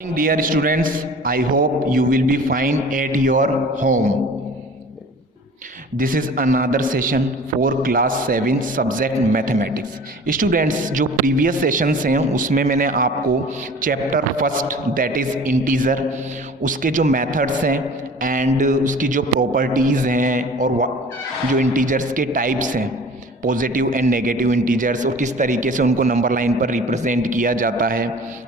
Dear students, I hope you will be fine at your home. This is another session for class 7 subject mathematics. Students, जो previous sessions हैं उसमें मैंने आपको chapter first that is integer, उसके जो methods हैं and उसकी जो प्रॉपर्टीज़ हैं और जो इंटीजर्स के टाइप्स हैं, पॉजिटिव एंड नेगेटिव इंटीजर्स, और किस तरीके से उनको नंबर लाइन पर रिप्रेजेंट किया जाता है,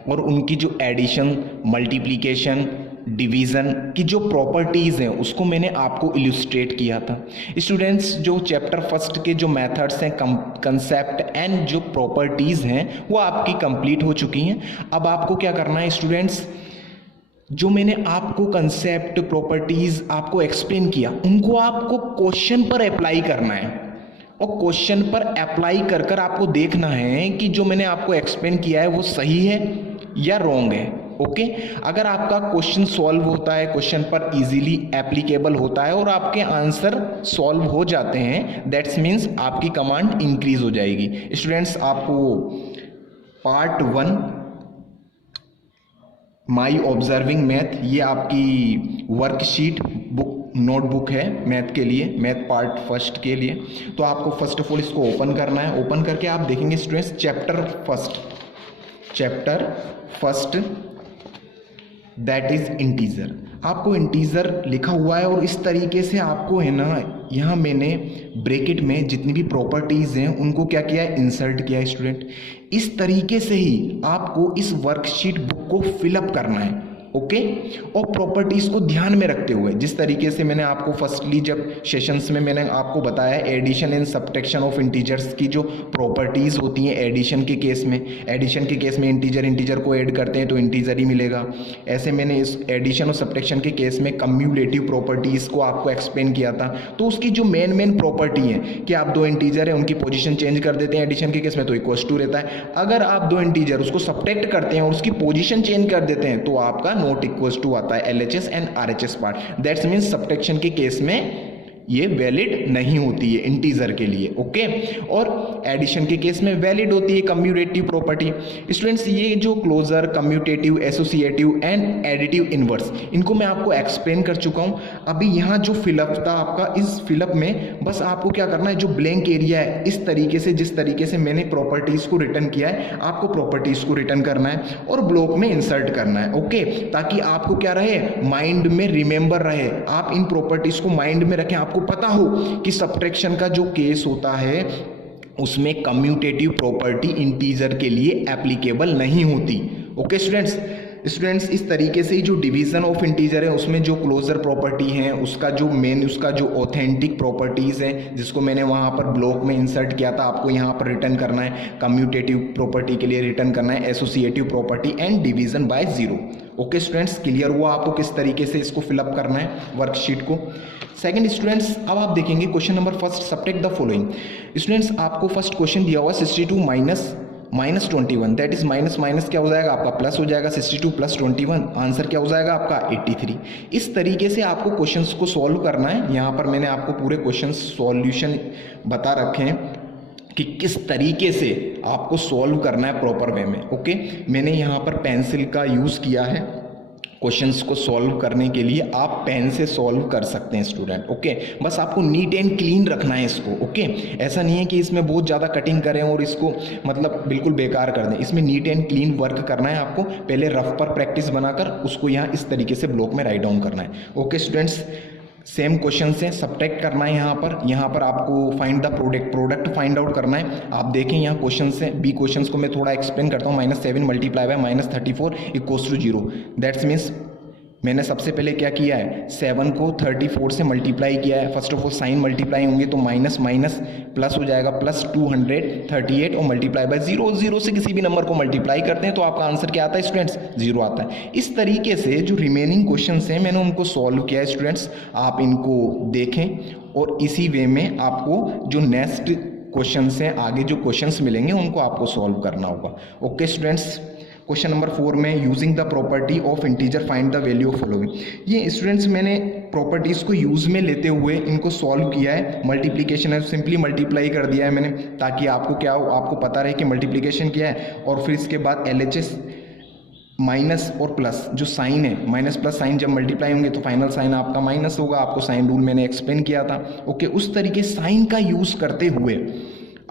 और उनकी जो एडिशन, मल्टीप्लिकेशन, डिवीज़न की जो प्रॉपर्टीज़ हैं उसको मैंने आपको इल्यूस्ट्रेट किया था। स्टूडेंट्स, जो चैप्टर फर्स्ट के जो मेथड्स हैं, कंसेप्ट एंड जो प्रॉपर्टीज़ हैं वो आपकी कंप्लीट हो चुकी हैं। अब आपको क्या करना है स्टूडेंट्स, जो मैंने आपको कंसेप्ट, प्रॉपर्टीज़ आपको एक्सप्लेन किया उनको आपको क्वेश्चन पर अप्लाई करना है, और क्वेश्चन पर अप्लाई कर कर आपको देखना है कि जो मैंने आपको एक्सप्लेन किया है वो सही है या रॉन्ग है। ओके, अगर आपका क्वेश्चन सॉल्व होता है, क्वेश्चन पर इजीली एप्लीकेबल होता है और आपके आंसर सॉल्व हो जाते हैं, दैट्स मीन्स आपकी कमांड इंक्रीज हो जाएगी। स्टूडेंट्स, आपको पार्ट 1 माई ऑब्जर्विंग मैथ, ये आपकी वर्कशीट बुक नोटबुक है मैथ के लिए, मैथ पार्ट फर्स्ट के लिए। तो आपको फर्स्ट ऑफ ऑल इसको ओपन करना है। ओपन करके आप देखेंगे students chapter first that is integer. आपको इंटीजर लिखा हुआ है और इस तरीके से आपको है ना, यहाँ मैंने ब्रैकेट में जितनी भी प्रॉपर्टीज़ हैं उनको क्या किया है, इंसर्ट किया है स्टूडेंट। इस तरीके से ही आपको इस वर्कशीट बुक को फिलअप करना है। ओके, और प्रॉपर्टीज़ को ध्यान में रखते हुए, जिस तरीके से मैंने आपको फर्स्टली जब सेशंस में मैंने आपको बताया addition and subtraction of integers की जो प्रॉपर्टीज़ होती हैं एडिशन के केस में इंटीजर को ऐड करते हैं तो इंटीजर ही मिलेगा। ऐसे मैंने इस एडिशन और सब्ट्रैक्शन के केस में कम्यूलेटिव प्रॉपर्टीज़ को आपको एक्सप्लेन किया था। तो उसकी जो मेन प्रॉपर्टी है कि आप दो इंटीजर है उनकी पोजीशन चेंज कर देते हैं एडिशन के केस में तो इक्वल्स टू रहता है। अगर आप दो इंटीजर उसको सब्ट्रैक्ट करते हैं और उसकी पोजीशन चेंज कर देते हैं तो आपका नॉट इक्वल्स टू आता है LHS and RHS part. That's means subtraction के केस में ये वैलिड नहीं होती है इंटीजर के लिए। ओके, और एडिशन के केस में वैलिड होती है कम्यूटेटिव प्रॉपर्टी। स्टूडेंट्स, ये जो closure, commutative, associative and additive inverse, इनको मैं आपको एक्सप्लेन कर चुका हूं। अभी यहाँ जो फिलअप था आपका, इस फिलअप में बस आपको क्या करना है, जो ब्लैंक एरिया है इस तरीके से, जिस तरीके से मैंने प्रॉपर्टीज को रिटर्न किया है आपको प्रॉपर्टीज को रिटर्न करना है और ब्लॉक में इंसर्ट करना है। ओके, ताकि आपको क्या रहे, माइंड में रिमेंबर रहे, आप इन प्रॉपर्टीज को माइंड में रखें। आपको पता हो कि सब्ट्रैक्शन का जो केस होता है उसमें कम्यूटेटिव प्रॉपर्टी इंटीजर के लिए एप्लीकेबल नहीं होती। ओके स्टूडेंट्स, इस तरीके से ही जो डिवीजन ऑफ इंटीजर है उसमें जो क्लोजर प्रॉपर्टी है उसका जो ऑथेंटिक प्रॉपर्टीज है जिसको मैंने वहां पर ब्लॉक में इंसर्ट किया था, आपको यहां पर रिटर्न करना है। कम्यूटेटिव प्रॉपर्टी के लिए रिटर्न करना है associative property and division bye 0। Okay students, clear हुआ आपको किस तरीके से इसको फिलअप करना है वर्कशीट को। सेकंड स्टूडेंट्स, अब आप देखेंगे question number first, subtract the following. Students, आपको फर्स्ट क्वेश्चन दिया हुआ 62 माइनस 21, दैट इज माइनस क्या हो जाएगा आपका, प्लस हो जाएगा। 62 प्लस 21, आंसर क्या हो जाएगा आपका 83। इस तरीके से आपको क्वेश्चंस को सॉल्व करना है। यहाँ पर मैंने आपको पूरे क्वेश्चन सॉल्यूशन बता रखे हैं कि किस तरीके से आपको सॉल्व करना है प्रॉपर वे में। ओके, मैंने यहाँ पर पेंसिल का यूज़ किया है क्वेश्चंस को सॉल्व करने के लिए। आप पेन से सॉल्व कर सकते हैं स्टूडेंट। ओके, बस आपको नीट एंड क्लीन रखना है इसको। ओके, ऐसा नहीं है कि इसमें बहुत ज़्यादा कटिंग करें और इसको मतलब बिल्कुल बेकार कर दें। इसमें नीट एंड क्लीन वर्क करना है आपको। पहले रफ पर प्रैक्टिस बनाकर उसको यहाँ इस तरीके से ब्लॉक में राइट डाउन करना है। ओके स्टूडेंट्स, सेम क्वेश्चन से सब्ट्रैक्ट करना है। यहाँ पर आपको find the product find out करना है। आप देखें यहाँ क्वेश्चन से बी क्वेश्चन को मैं थोड़ा एक्सप्लेन करता हूँ। -7 multiply by -34 equals to 0। That's means मैंने सबसे पहले क्या किया है, 7 को 34 से मल्टीप्लाई किया है। First of all sign multiply होंगे तो माइनस प्लस हो जाएगा, प्लस 238 और मल्टीप्लाई बाय 0 से किसी भी नंबर को मल्टीप्लाई करते हैं तो आपका आंसर क्या आता है स्टूडेंट्स, 0 आता है। इस तरीके से जो रिमेनिंग क्वेश्चंस हैं मैंने उनको सॉल्व किया है स्टूडेंट्स, आप इनको देखें और इसी वे में आपको जो नेक्स्ट क्वेश्चंस हैं, आगे जो क्वेश्चंस मिलेंगे उनको आपको सॉल्व करना होगा। ओके स्टूडेंट्स, क्वेश्चन नंबर 4 में using the property of integer find the value of following. ये स्टूडेंट्स मैंने प्रॉपर्टीज़ को यूज़ में लेते हुए इनको सॉल्व किया है। मल्टीप्लिकेशन है, सिंपली मल्टीप्लाई कर दिया है मैंने, ताकि आपको क्या हो, आपको पता रहे कि मल्टीप्लिकेशन क्या है, और फिर इसके बाद LHS माइनस और प्लस जो साइन है, माइनस प्लस साइन जब मल्टीप्लाई होंगे तो फाइनल साइन आपका माइनस होगा। आपको साइन रूल मैंने एक्सप्लेन किया था। ओके, उस तरीके साइन का यूज़ करते हुए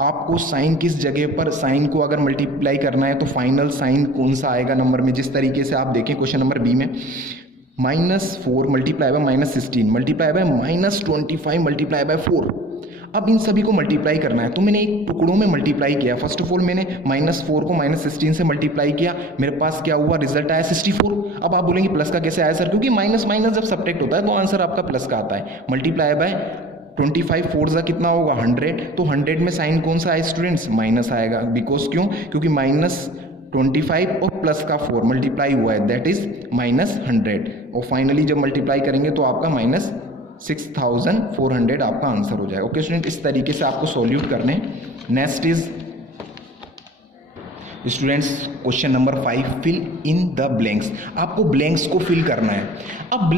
आपको साइन किस जगह पर, साइन को अगर मल्टीप्लाई करना है तो फाइनल साइन कौन सा आएगा नंबर में, जिस तरीके से आप देखें क्वेश्चन नंबर बी में -4 multiply by -16 multiply by -25 multiply by 4। अब इन सभी को मल्टीप्लाई करना है तो मैंने एक टुकड़ों में मल्टीप्लाई किया। फर्स्ट ऑफ ऑल मैंने -4 को -16 से मल्टीप्लाई किया, मेरे पास क्या हुआ, रिजल्ट आया 64। अब आप बोलेंगे प्लस का कैसे आया सर, क्योंकि माइनस माइनस जब सब्ट्रैक्ट होता है तो आंसर आपका प्लस का आता है। मल्टीप्लाई बाय 25 4 सा कितना होगा 100, तो 100 में साइन कौन सा है स्टूडेंट्स, माइनस आएगा। बिकॉज क्यों, क्योंकि -25 और प्लस का 4 मल्टीप्लाई हुआ है, दैट इज -100। और फाइनली जब मल्टीप्लाई करेंगे तो आपका -6400 आपका आंसर हो जाएगा। ओके स्टूडेंट, इस तरीके से आपको सॉल्यूट करने। Next is students question number 5, fill in the blanks. आपको ब्लैंक्स को फिल करना है। अब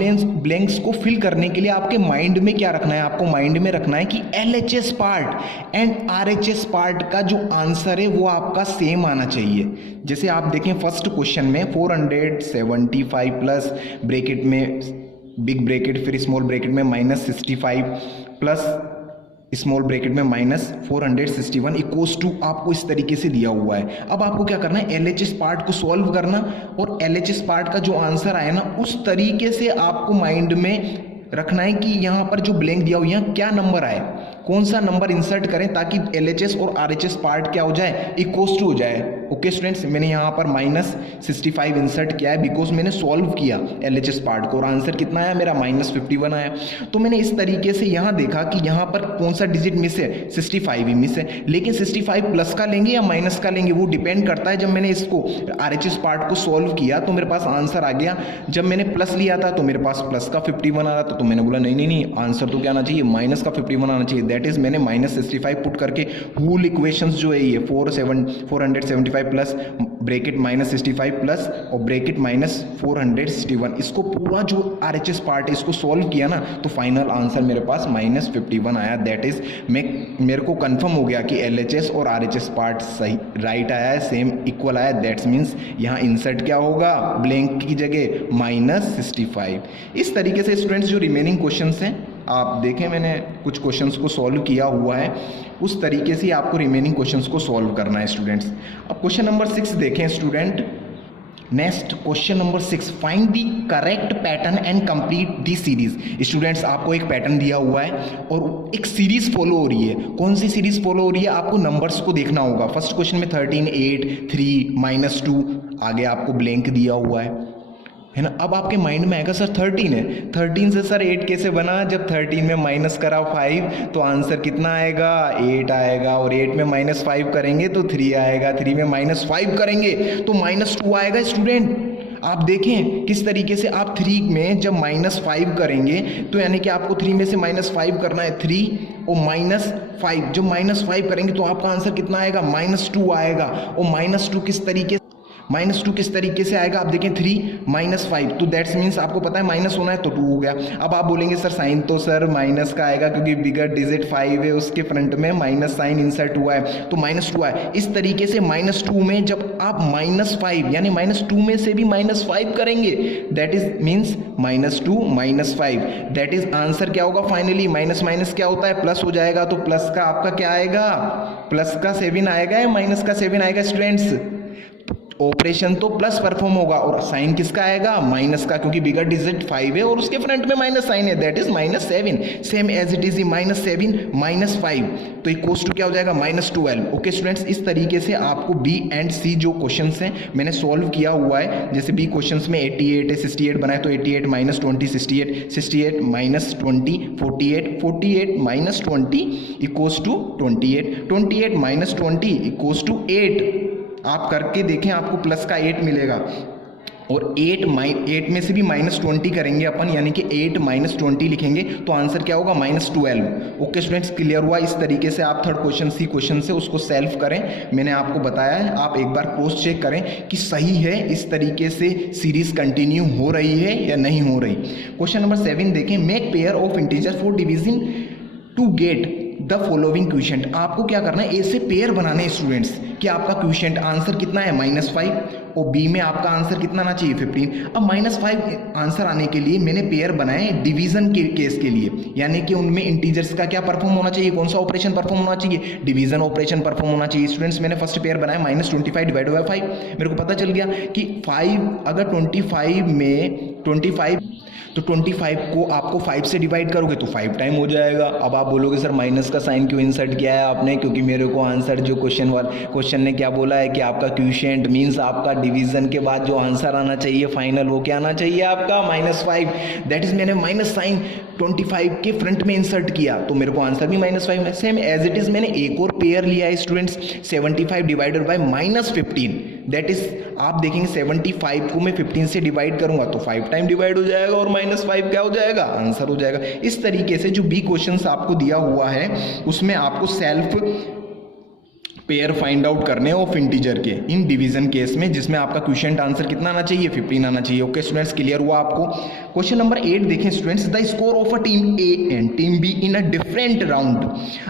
ब्लैंक्स को फिल करने के लिए आपके माइंड में क्या रखना है, आपको माइंड में रखना है कि LHS part and RHS part का जो आंसर है वो आपका सेम आना चाहिए। जैसे आप देखें फर्स्ट क्वेश्चन में 475 प्लस ब्रैकेट में बिग ब्रैकेट फिर स्मॉल ब्रैकेट में -65 प्लस स्मॉल ब्रैकेट में -461 इक्वल्स टू आपको इस तरीके से दिया हुआ है। अब आपको क्या करना है, LHS पार्ट को सॉल्व करना और LHS पार्ट का जो आंसर आए ना उस तरीके से आपको माइंड में रखना है कि यहाँ पर जो ब्लैंक दिया हुआ यहाँ क्या नंबर आए, कौन सा नंबर इंसर्ट करें ताकि LHS और RHS पार्ट क्या हो जाए, इक्वल्स टू हो जाए। ओके स्टूडेंट्स, मैंने यहाँ पर -65 इंसर्ट किया है बिकॉज मैंने सॉल्व किया LHS पार्ट को और आंसर कितना आया मेरा -51 आया। तो मैंने इस तरीके से यहाँ देखा कि यहाँ पर कौन सा डिजिट मिस है, 65 ही मिस है। लेकिन 65 प्लस का लेंगे या माइनस का लेंगे वो डिपेंड करता है। जब मैंने इसको RHS पार्ट को सॉल्व किया तो मेरे पास आंसर आ गया। जब मैंने प्लस लिया था तो मेरे पास प्लस का 51 आ रहा था, तो मैंने बोला नहीं आंसर तो क्या आना चाहिए, माइनस का 51 आना चाहिए। दैट इज मैंने -65 पुट करके होल इक्वेशंस जो है ये 475 प्लस ब्रैकेट -65 प्लस और ब्रैकेट -461 इसको पूरा जो RHS पार्ट है इसको सॉल्व किया ना तो फाइनल आंसर मेरे पास -51 आया। दैट इज मेरे को कंफर्म हो गया कि LHS और RHS पार्ट सही राइट आया है, सेम इक्वल आया। दैट्स मीन्स यहाँ इंसर्ट क्या होगा, ब्लैंक की जगह -65। इस तरीके से स्टूडेंट्स जो रिमेनिंग क्वेश्चंस हैं आप देखें, मैंने कुछ क्वेश्चंस को सॉल्व किया हुआ है, उस तरीके से आपको रिमेनिंग क्वेश्चंस को सॉल्व करना है स्टूडेंट्स। अब क्वेश्चन नंबर 6 देखें student. Next question number 6, find the correct pattern and complete the series. Students आपको एक पैटर्न दिया हुआ है और एक सीरीज फॉलो हो रही है। कौन सी सीरीज फॉलो हो रही है, आपको नंबर्स को देखना होगा। फर्स्ट क्वेश्चन में 13 8 3 -2 आगे आपको ब्लैंक दिया हुआ है ना। अब आपके माइंड में आएगा सर 13 है, 13 से सर 8 कैसे बना, जब 13 में माइनस करा 5 तो आंसर कितना आएगा 8 आएगा, और 8 में -5 करेंगे तो 3 आएगा, 3 में -5 करेंगे तो -2 आएगा। स्टूडेंट आप देखें किस तरीके से आप 3 में जब -5 करेंगे तो यानी कि आपको 3 में से -5 करना है, 3 और -5 जब -5 करेंगे तो आपका आंसर कितना आएगा -2 आएगा। और -2 किस तरीके से आएगा, आप देखें 3 -5 तो दैट्स मीन्स आपको पता है माइनस होना है तो 2 हो गया। अब आप बोलेंगे सर साइन तो सर माइनस का आएगा क्योंकि बिगर डिजिट 5 है, उसके फ्रंट में माइनस साइन इंसर्ट हुआ है तो -2 आए। इस तरीके से -2 में जब आप -5 यानी -2 में से भी -5 करेंगे that is means -2 -5 that is answer क्या होगा फाइनली, माइनस माइनस क्या होता है प्लस हो जाएगा, तो प्लस का आपका क्या आएगा, प्लस का 7 आएगा या माइनस का 7 आएगा। स्टूडेंट्स ऑपरेशन तो प्लस परफॉर्म होगा और साइन किसका आएगा, माइनस का, क्योंकि बिगर डिजिट 5 है और उसके फ्रंट में माइनस साइन है, that is -7 same as it is -7 -5 तो इक्वल्स टू क्या हो जाएगा -12। ओके स्टूडेंट्स, इस तरीके से आपको बी एंड सी जो क्वेश्चंस हैं मैंने सॉल्व किया हुआ है। जैसे बी क्वेश्चंस में 88 है 68 बनाए तो 88 -20 68 68 -20 48 48 -20 इक्वल्स टू 28 28 -20 इक्वल्स टू 8। आप करके देखें आपको प्लस का 8 मिलेगा और 8 में से भी -20 करेंगे अपन, यानी कि 8 -20 लिखेंगे तो आंसर क्या होगा -12। ओके स्टूडेंट्स, क्लियर हुआ। इस तरीके से आप थर्ड क्वेश्चन सी क्वेश्चन से उसको सेल्फ करें, मैंने आपको बताया है, आप एक बार क्रॉस चेक करें कि सही है, इस तरीके से सीरीज कंटिन्यू हो रही है या नहीं हो रही। क्वेश्चन नंबर 7 देखें, make pair of integer for division to get the following question. आपको क्या करना है, ऐसे पेयर बनाने हैं स्टूडेंट्स कि आपका क्वेश्चन आंसर कितना है -5 और बी में आपका आंसर कितना आना चाहिए 15। अब -5 आंसर आने के लिए मैंने पेयर बनाए डिवीजन के केस के लिए, यानी कि उनमें इंटीजर्स का क्या परफॉर्म होना चाहिए, कौन सा ऑपरेशन परफॉर्म होना चाहिए, डिवीजन ऑपरेशन परफॉर्म होना चाहिए। स्टूडेंट्स मैंने फर्स्ट पेयर बनाया -25 डिवाइड बाय 5। मेरे को पता चल गया कि 5 अगर 25 में 25 तो 25 को आपको 5 से डिवाइड करोगे तो 5 टाइम हो जाएगा। अब आप बोलोगे सर माइनस का साइन क्यों इंसर्ट किया है आपने, क्योंकि मेरे को आंसर जो क्वेश्चन ने क्या बोला है कि आपका क्वोशिएंट मींस आपका डिवीजन के बाद जो आंसर आना चाहिए फाइनल वो क्या आना चाहिए आपका -5। दैट इज मैंने माइनस साइन 25 के फ्रंट में इंसर्ट किया तो मेरे को आंसर भी -5 है। सेम एज इट इज मैंने एक और पेयर लिया है students 75 divided by -15। That is आप देखेंगे 75 को मैं 15 से डिवाइड करूंगा तो 5 टाइम डिवाइड हो जाएगा और -5 क्या हो जाएगा, आंसर हो जाएगा। इस तरीके से जो बी क्वेश्चंस आपको दिया हुआ है उसमें आपको सेल्फ पेयर फाइंड आउट करने ऑफ इंटीजर के इन डिवीजन केस में, जिसमें आपका क्वोशिएंट आंसर कितना आना चाहिए 15 आना चाहिए। ओके स्टूडेंट्स, क्लियर हुआ आपको। क्वेश्चन नंबर 8 देखें students, the score of a team A and team B in a different round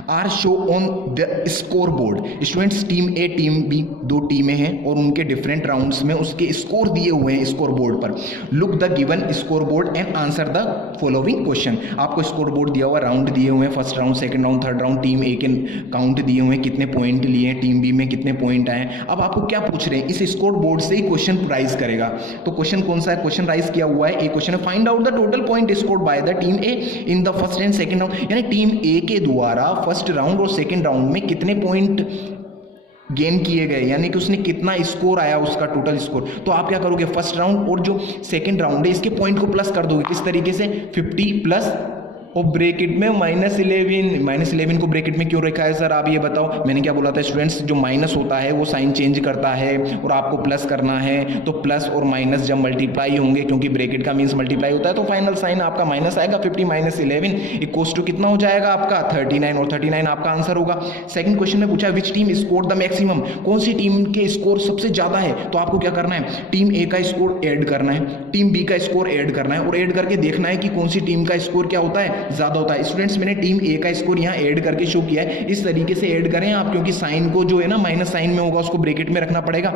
are show on the scoreboard. Students team A team B दो टीमें हैं और उनके डिफरेंट राउंड्स में उसके स्कोर दिए हुए हैं स्कोर बोर्ड पर। Look the given score board and answer the following question. आपको स्कोर बोर्ड दिया हुआ, राउंड दिए हुए हैं, first round, second round, third round, team A के काउंट दिए हुए हैं, कितने पॉइंट लिए, टीम बी में कितने पॉइंट आए। अब आपको क्या पूछ रहे हैं, इस स्कोर बोर्ड से ही क्वेश्चन राइज करेगा। तो क्वेश्चन कौन सा है, क्वेश्चन राइज किया हुआ है, एक क्वेश्चन है find out the total point scored by the team A in the first and second round. यानी टीम ए के द्वारा फर्स्ट राउंड और सेकंड राउंड में कितने पॉइंट गेन किए गए, यानी कि उसने कितना स्कोर आया उसका टोटल स्कोर। तो आप क्या करोगे, फर्स्ट राउंड और जो सेकंड राउंड है इसके पॉइंट को प्लस कर दोगे। किस तरीके से, 50 प्लस और ब्रैकेट में -11 को ब्रैकेट में क्यों रखा है सर, आप ये बताओ। मैंने क्या बोला था स्टूडेंट्स, जो माइनस होता है वो साइन चेंज करता है और आपको प्लस करना है, तो प्लस और माइनस जब मल्टीप्लाई होंगे, क्योंकि ब्रैकेट का मीन्स मल्टीप्लाई होता है, तो फाइनल साइन आपका माइनस आएगा। 50 - 11 इक्वल्स टू कितना हो जाएगा आपका 39 और 39 आपका आंसर होगा। सेकंड क्वेश्चन में पूछा which team score the maximum, कौन सी टीम के स्कोर सबसे ज्यादा है। तो आपको क्या करना है, टीम ए का स्कोर ऐड करना है, टीम बी का स्कोर ऐड करना है और ऐड करके देखना है कि कौन सी टीम का स्कोर क्या होता है, ज्यादा होता है। स्टूडेंट्स मैंने टीम ए का स्कोर यहाँ ऐड करके शो किया है। इस तरीके से ऐड करें आप, क्योंकि साइन को जो है ना माइनस साइन में होगा उसको ब्रैकेट में रखना पड़ेगा।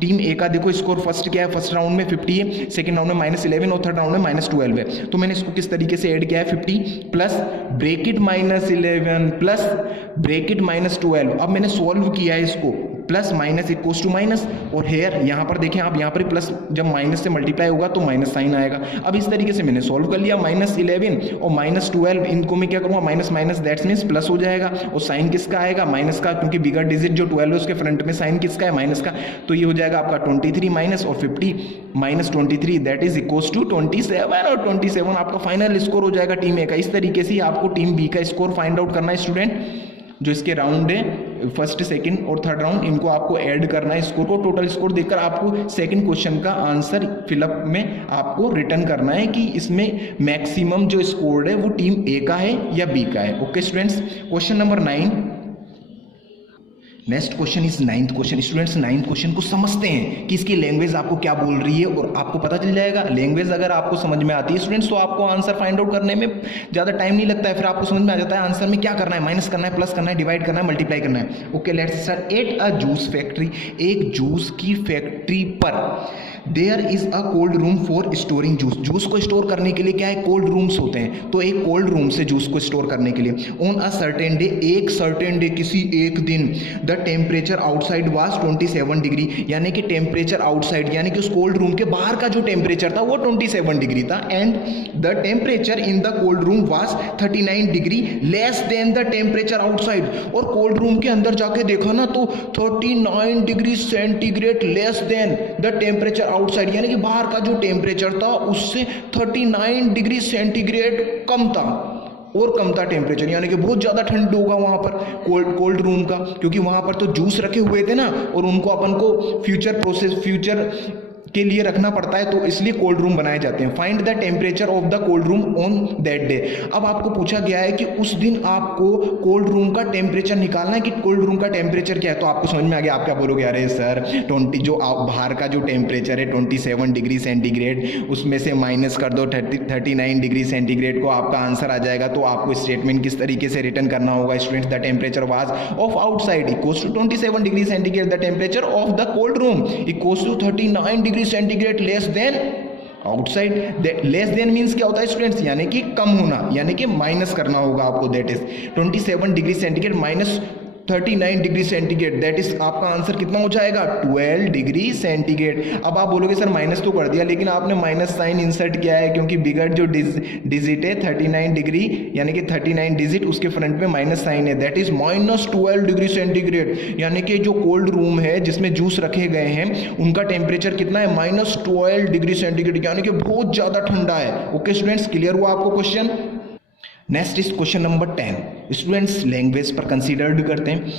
टीम ए का देखो स्कोर फर्स्ट क्या है, फर्स्ट राउंड में 50 है, सेकंड राउंड में -11 और थर्ड राउंड में -12 है। तो मैंने इसको किस तरीके से ऐड किया है, 50 प्लस ब्रैकेट -11 प्लस ब्रैकेट -12। अब मैंने सॉल्व किया है इसको, plus minus equals to minus, और हेयर यहाँ पर देखें आप, यहाँ पर प्लस जब माइनस से मल्टीप्लाई होगा तो माइनस साइन आएगा। अब इस तरीके से मैंने सॉल्व कर लिया, -11 और -12 इनको मैं क्या करूँगा, minus minus that's means plus हो जाएगा। और साइन किसका आएगा, माइनस का, क्योंकि बिगर डिजिट जो 12 है उसके फ्रंट में साइन किसका है, माइनस का। तो ये हो जाएगा आपका 23 माइनस और 50 -23 दैट इज इक्वल्स टू 27, और 27 आपका फाइनल स्कोर हो जाएगा टीम ए का। इस तरीके से आपको टीम बी का स्कोर फाइंड आउट करना है स्टूडेंट। जो इसके राउंड है फर्स्ट, सेकंड और थर्ड राउंड, इनको आपको ऐड करना है स्कोर को। टोटल स्कोर देखकर आपको सेकंड क्वेश्चन का आंसर फिलअप में आपको रिटर्न करना है कि इसमें मैक्सिमम जो स्कोर है वो टीम ए का है या बी का है। Okay students, question number 9। Next question is 9th question. Students 9th question को समझते हैं कि इसकी लैंग्वेज आपको क्या बोल रही है और आपको पता चल जाएगा। लैंग्वेज अगर आपको समझ में आती है स्टूडेंट्स तो आपको आंसर फाइंड आउट करने में ज़्यादा टाइम नहीं लगता है, फिर आपको समझ में आ जाता है आंसर में क्या करना है, माइनस करना है, प्लस करना है, डिवाइड करना है, मल्टीप्लाई करना है। Okay let's start. At a juice factory, एक जूस की फैक्ट्री पर there is a cold room for storing juice. Juice को स्टोर करने के लिए क्या है, कोल्ड रूम्स होते हैं। तो एक कोल्ड रूम से जूस को स्टोर करने के लिए ऑन अ सर्टेन डे, एक सर्टेन डे किसी एक दिन, the temperature outside was 27 degree, यानी कि टेम्परेचर आउटसाइड यानी कि उस कोल्ड रूम के बाहर का जो टेम्परेचर था वो 27 डिग्री था, and the temperature in the cold room was 39 degree less than the temperature outside. और कोल्ड रूम के अंदर जाके देखा ना तो 39 degree centigrade less then the temperature outside, यानी कि बाहर का जो टेम्परेचर था उससे 39 डिग्री सेंटीग्रेड कम था और कम था टेम्परेचर, यानी कि बहुत ज़्यादा ठंड होगा वहाँ पर कोल्ड रूम का, क्योंकि वहाँ पर तो जूस रखे हुए थे ना और उनको अपन को फ्यूचर के लिए रखना पड़ता है, तो इसलिए कोल्ड रूम बनाए जाते हैं। Find the temperature of the cold room on that day. अब आपको पूछा गया है कि उस दिन आपको कोल्ड रूम का टेम्परेचर निकालना है कि कोल्ड रूम का टेम्परेचर क्या है। तो आपको समझ में आ गया, आप क्या बोलोगे, अरे सर 20 जो बाहर का जो टेम्परेचर है 27 डिग्री सेंटीग्रेड, उसमें से माइनस कर दो 39 डिग्री सेंटीग्रेड को, आपका आंसर आ जाएगा। तो आपको स्टेटमेंट किस तरीके से रिटर्न करना होगा, students the temperature was of outside equals to 27 degree centigrade, the temperature of the cold room equals to 39 degree centigrade less than outside. Less than means क्या होता है स्टूडेंट्स, यानी कि कम होना, यानी कि माइनस करना होगा आपको। That is 27 degree centigrade minus 39 degree centigrade, that is आपका आंसर कितना हो जाएगा, 12 डिग्री सेंटीग्रेड। अब आप बोलोगे सर माइनस तो कर दिया, लेकिन आपने माइनस साइन इंसर्ट किया है, क्योंकि बिगड़ जो डिजिट है 39 डिग्री यानी कि 39 डिजिट, उसके फ्रंट में माइनस साइन है, that is minus 12 degree centigrade. यानी कि जो कोल्ड रूम है जिसमें जूस रखे गए हैं उनका टेम्परेचर कितना है, माइनस 12 डिग्री सेंटीग्रेड, यानी कि बहुत ज़्यादा ठंडा है। ओके स्टूडेंट्स, क्लियर हुआ आपको question. Next is question number 10। Students language पर कंसीडर्ड करते हैं।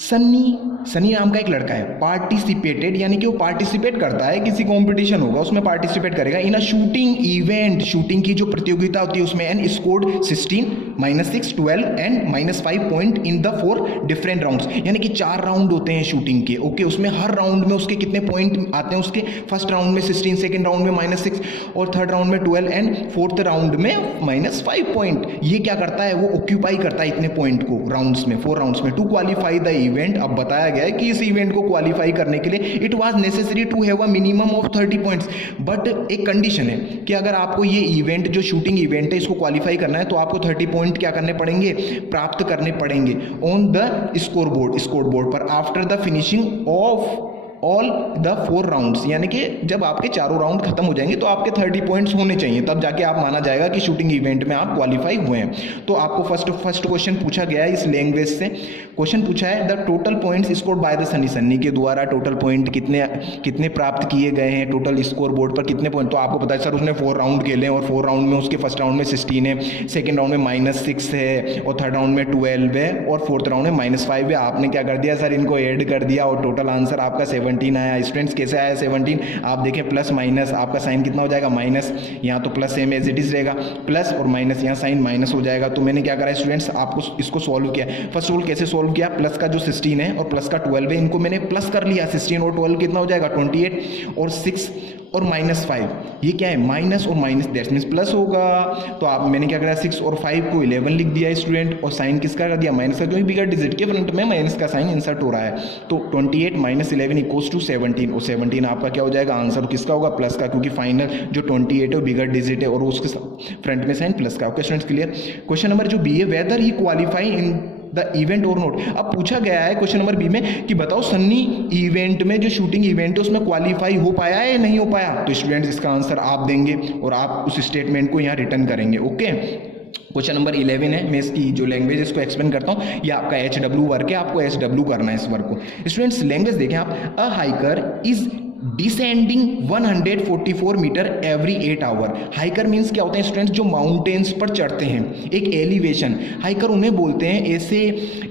सनी नाम का एक लड़का है, पार्टिसिपेटेड यानी कि वो पार्टिसिपेट करता है, किसी कंपटीशन होगा उसमें पार्टिसिपेट करेगा, इन अ शूटिंग इवेंट, शूटिंग की जो प्रतियोगिता होती है उसमें, and scored 16 -6 12 and -5 point in the 4 different rounds. यानी कि 4 राउंड होते हैं शूटिंग के। ओके, उसमें हर राउंड में उसके कितने पॉइंट आते हैं, उसके फर्स्ट राउंड में 16, सेकेंड राउंड में -6 और थर्ड राउंड में 12 एंड फोर्थ राउंड में -5 पॉइंट। ये क्या करता है, वो ऑक्यूपाई करता है इतने पॉइंट को राउंड्स में, 4 राउंड्स में। टू क्वालिफाई द इवेंट, अब बताया गया है कि इस इवेंट को क्वालिफाई करने के लिए it was necessary to have a minimum of 30 points. But एक कंडीशन है कि अगर आपको ये इवेंट जो शूटिंग इवेंट है इसको क्वालिफाई करना है तो आपको 30 पॉइंट क्या करने पड़ेंगे, प्राप्त करने पड़ेंगे ऑन द स्कोर बोर्ड पर after the finishing of all the 4 rounds. यानी कि जब आपके चारों राउंड खत्म हो जाएंगे तो आपके 30 पॉइंट्स होने चाहिए, तब जाके आप माना जाएगा कि शूटिंग इवेंट में आप क्वालिफाई हुए हैं। तो आपको फर्स्ट क्वेश्चन पूछा गया है इस लैंग्वेज से। क्वेश्चन पूछा है the total points scored by the Sunny के द्वारा टोटल पॉइंट कितने प्राप्त किए गए हैं, टोटल स्कोर बोर्ड पर कितने पॉइंट। तो आपको पता है सर उसने 4 राउंड खेले और 4 राउंड में उसके फर्स्ट राउंड में 16 है, सेकेंड राउंड में -6 है और थर्ड राउंड में 12 है और फोर्थ राउंड में -5 है। आपने क्या कर दिया सर, इनको ऐड कर दिया और टोटल आंसर आपका 17 आया। स्टूडेंट्स कैसे आया 17, आप देखें प्लस माइनस, आपका साइन कितना हो जाएगा माइनस, यहाँ तो plus same as it is रहेगा, प्लस और माइनस, यहाँ साइन माइनस हो जाएगा। तो मैंने क्या करा स्टूडेंट्स, आपको इसको सॉल्व किया। फर्स्ट ऑफ ऑल कैसे सॉल्व किया, प्लस का जो 16 है और प्लस का 12 है इनको मैंने प्लस कर लिया, 16 और 12 कितना हो जाएगा 28 और 6 और -5, ये क्या है माइनस और माइनस, दैट मीन्स प्लस होगा। तो आप मैंने क्या करा 6 और 5 को 11 लिख दिया स्टूडेंट, और साइन किसका कर दिया माइनस का, क्योंकि बिगर डिजिट के फ्रंट में माइनस का साइन इंसर्ट हो रहा है। तो 28 - 11 इक्वल्स टू 17 और 17 आपका क्या हो जाएगा आंसर किसका होगा, प्लस का, क्योंकि फाइनल जो 28 है बिगर डिजिट है और उसके फ्रंट में साइन प्लस का। Okay students clear. Question number जो बी है, weather he qualify in the event और नोट। अब पूछा गया है क्वेश्चन नंबर बी में कि बताओ सन्नी इवेंट में जो शूटिंग इवेंट है उसमें क्वालिफाई हो पाया है या नहीं हो पाया। तो स्टूडेंट्स इसका आंसर आप देंगे और आप उस स्टेटमेंट को यहाँ रिटर्न करेंगे। ओके, क्वेश्चन नंबर 11 है, मैं इसकी जो लैंग्वेज है इसको एक्सप्लेन करता हूँ। ये आपका HW वर्क है, आपको SW करना है इस वर्क को। स्टूडेंट्स लैंग्वेज देखें आप, a hiker is descending 144 metre every 8 hour. Hiker means क्या होते हैं स्टूडेंट्स, जो माउंटेन्स पर चढ़ते हैं, एक एलिवेशन। हाइकर उन्हें बोलते हैं, ऐसे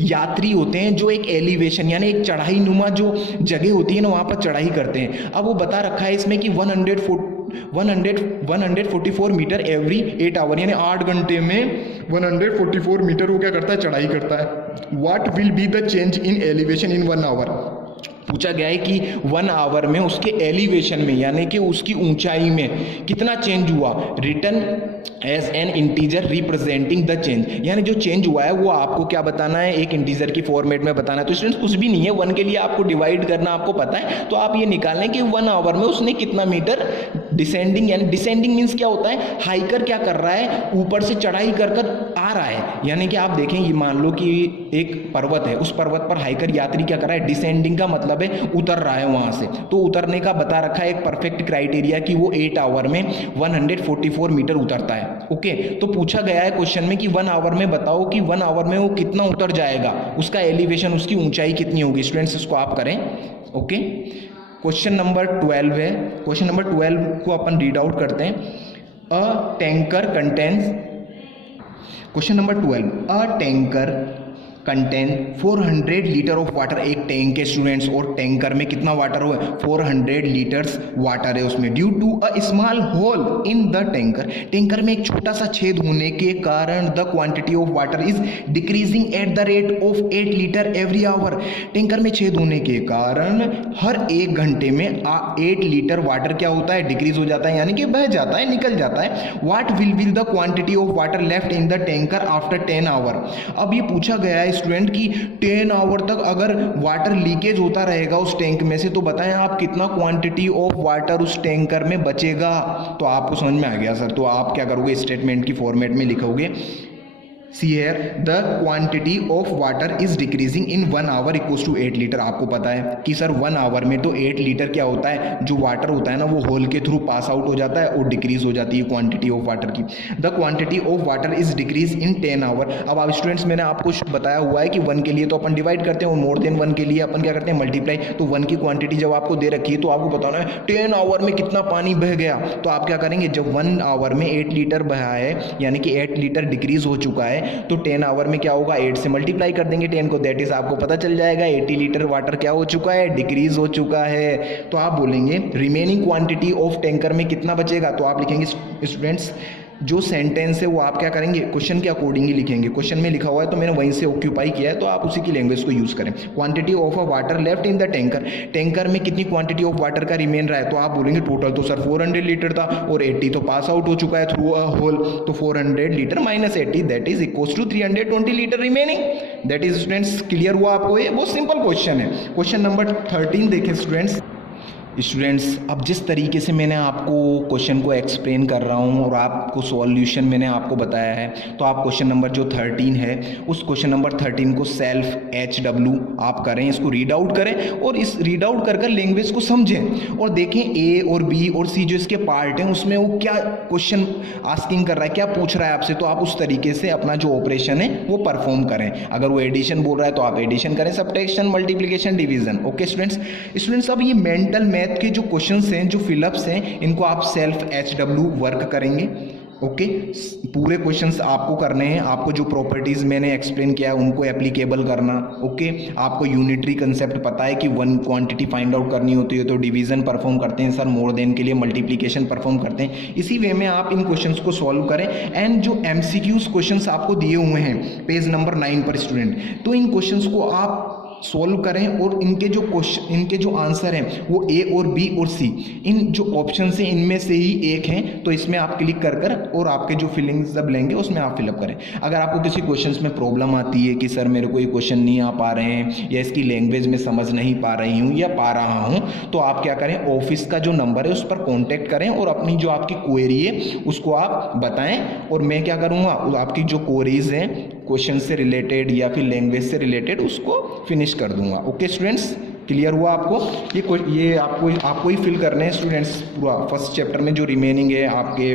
यात्री होते हैं जो एक एलिवेशन यानी एक चढ़ाई नुमा जो जगह होती है ना वहाँ पर चढ़ाई करते हैं। अब वो बता रखा है इसमें कि 144 मीटर एवरी 8 आवर, यानी 8 घंटे में 144 मीटर वो क्या करता है, चढ़ाई करता है। What will be the change in elevation in 1 hour. पूछा गया है कि 1 आवर में उसके एलिवेशन में यानी कि उसकी ऊंचाई में कितना चेंज हुआ। Return as an integer representing the change, यानी जो चेंज हुआ है वो आपको क्या बताना है, एक इंटीजर की फॉर्मेट में बताना है। तो स्टूडेंट्स कुछ भी नहीं है, 1 के लिए आपको डिवाइड करना आपको पता है, तो आप ये निकाल लें कि 1 आवर में उसने कितना मीटर डिसेंडिंग, यानी डिसेंडिंग मीन्स क्या होता है, हाइकर क्या कर रहा है, ऊपर से चढ़ाई कर आ रहा है। यानी कि आप देखें ये मान लो कि एक पर्वत है, उस पर्वत पर हाइकर यात्री क्या कर रहा है, डिसेंडिंग का मतलब है उतर रहा है वहां से। तो उतरने का बता रखा है एक परफेक्ट क्राइटेरिया कि वो 8 आवर में 144 मीटर उतरता है। ओके, तो पूछा गया है क्वेश्चन में कि 1 आवर में बताओ कि 1 आवर में वो कितना उतर जाएगा, उसका एलिवेशन, उसकी ऊंचाई कितनी होगी। स्टूडेंट्स इसको आप करें। ओके, क्वेश्चन नंबर 12 है। क्वेश्चन नंबर 12 को अपन रीड आउट करते हैं। A tanker contains, question number 12, a tanker contain 400 litre of water. एक टैंक है स्टूडेंट्स, और टैंकर में कितना वाटर हो, 400 लीटर्स वाटर है उसमें। Due to a small hole in the tanker, tanker में एक छोटा सा छेद होने के कारण the quantity of water is decreasing at the rate of 8 litre every hour. Tanker में छेद होने के कारण हर 1 घंटे में 8 लीटर वाटर क्या होता है, डिक्रीज हो जाता है, यानी कि बह जाता है, निकल जाता है। What will be the quantity of water left in the tanker after 10 hour. अब ये पूछा गया है स्टूडेंट की 10 आवर तक अगर वाटर लीकेज होता रहेगा उस टैंक में से, तो बताएं आप कितना क्वांटिटी ऑफ वाटर उस टैंकर में बचेगा। तो आपको समझ में आ गया सर, तो आप क्या करोगे, स्टेटमेंट की फॉर्मेट में लिखोगे, see here the quantity of water is decreasing in 1 hour equals to 8 litre. आपको पता है कि सर 1 आवर में तो 8 लीटर क्या होता है, जो वाटर होता है ना वो होल के थ्रू पास आउट हो जाता है और डिक्रीज हो जाती है क्वांटिटी ऑफ वाटर की। The quantity of water is decrease in 10 hour. अब आप स्टूडेंट्स, मैंने आपको बताया हुआ है कि 1 के लिए तो अपन डिवाइड करते हैं और मोर देन 1 के लिए अपन क्या करते हैं, मल्टीप्लाई। तो 1 की क्वांटिटी जब आपको दे रखी है तो आपको बताना है 10 आवर में कितना पानी बह गया। तो आप क्या करेंगे, जब 1 आवर में 8 लीटर बहा है, यानी कि 8 लीटर डिक्रीज हो चुका है, तो 10 आवर में क्या होगा, 8 से मल्टीप्लाई कर देंगे 10 को, दैट इज आपको पता चल जाएगा 80 लीटर वाटर क्या हो चुका है, डिक्रीज हो चुका है। तो आप बोलेंगे रिमेनिंग क्वांटिटी ऑफ टैंकर में कितना बचेगा। तो आप लिखेंगे स्टूडेंट्स, जो सेंटेंस है वो आप क्या करेंगे, क्वेश्चन के अकॉर्डिंग ही लिखेंगे। क्वेश्चन में लिखा हुआ है तो मैंने वहीं से ऑक्यूपाई किया है, तो आप उसी की लैंग्वेज को यूज करें। Quantity of a water left in the tanker, tanker में कितनी क्वांटिटी ऑफ वाटर का रिमेन रहा है। तो आप बोलेंगे टोटल तो सर 400 लीटर था और 80 तो पास आउट हो चुका है थ्रू अ होल, तो 400 litre minus 80 that is equals to 320 litre remaining. That is students clear हुआ आपको, ये बहुत सिंपल क्वेश्चन है। क्वेश्चन नंबर 13 देखें स्टूडेंट्स। अब जिस तरीके से मैंने आपको क्वेश्चन को एक्सप्लेन कर रहा हूँ और आपको सॉल्यूशन मैंने आपको बताया है, तो आप क्वेश्चन नंबर जो 13 है उस क्वेश्चन नंबर 13 को सेल्फ HW आप करें, इसको रीड आउट करें और इस रीड आउट कर लैंग्वेज को समझें और देखें A और B और C जो इसके पार्ट हैं उसमें वो क्या क्वेश्चन आस्किंग कर रहा है, क्या पूछ रहा है आपसे। तो आप उस तरीके से अपना जो ऑपरेशन है वो परफॉर्म करें। अगर वो एडिशन बोल रहा है तो आप एडिशन करें, subtraction, multiplication, division. Okay students, अब ये मेंटल मैथ के जो क्वेश्चंस हैं, जो फिलअप्स हैं, इनको आप सेल्फ HW वर्क करेंगे। ओके, पूरे क्वेश्चंस आपको करने हैं। आपको जो प्रॉपर्टीज मैंने एक्सप्लेन किया है उनको एप्लीकेबल करना। ओके, आपको यूनिटरी कंसेप्ट पता है कि 1 क्वांटिटी फाइंड आउट करनी होती है तो डिवीजन परफॉर्म करते हैं सर, मोर देन के लिए मल्टीप्लिकेशन परफॉर्म करते हैं। इसी वे में आप इन क्वेश्चंस को सॉल्व करें। एंड जो MCQs क्वेश्चंस आपको दिए हुए हैं पेज नंबर 9 पर स्टूडेंट, तो इन क्वेश्चंस को आप सोल्व करें और इनके जो आंसर हैं वो A और B और C, इन जो ऑप्शन हैं इनमें से ही एक हैं, तो इसमें आप क्लिक कर और आपके जो फिलिंग्स जब लेंगे उसमें आप फिलअप करें। अगर आपको किसी क्वेश्चंस में प्रॉब्लम आती है कि सर मेरे को ये क्वेश्चन नहीं आ पा रहे हैं या इसकी लैंग्वेज में समझ नहीं पा रही हूँ या पा रहा हूँ, तो आप क्या करें, ऑफिस का जो नंबर है उस पर कॉन्टैक्ट करें और अपनी जो आपकी क्वेरी है उसको आप बताएं और मैं क्या करूँगा, आपकी जो क्वेरीज हैं क्वेश्चन से रिलेटेड या फिर लैंग्वेज से रिलेटेड उसको फिनिश कर दूंगा। ओके स्टूडेंट्स, क्लियर हुआ आपको। ये आपको ही फिल करने हैं स्टूडेंट्स, पूरा फर्स्ट चैप्टर में जो रिमेनिंग है आपके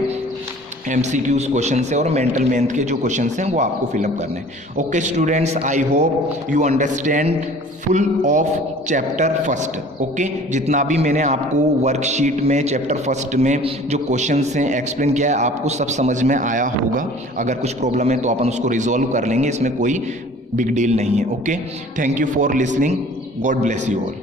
MCQs क्वेश्चन है और मेंटल मैथ के जो क्वेश्चन हैं वो आपको फिलअप करने हैं। Okay students, I hope you understand full of chapter first. Okay, जितना भी मैंने आपको वर्कशीट में चैप्टर फर्स्ट में जो क्वेश्चंस हैं एक्सप्लेन किया है आपको सब समझ में आया होगा। अगर कुछ प्रॉब्लम है तो अपन उसको रिजॉल्व कर लेंगे, इसमें कोई बिग डील नहीं है। Okay, thank you for listening, God bless you all.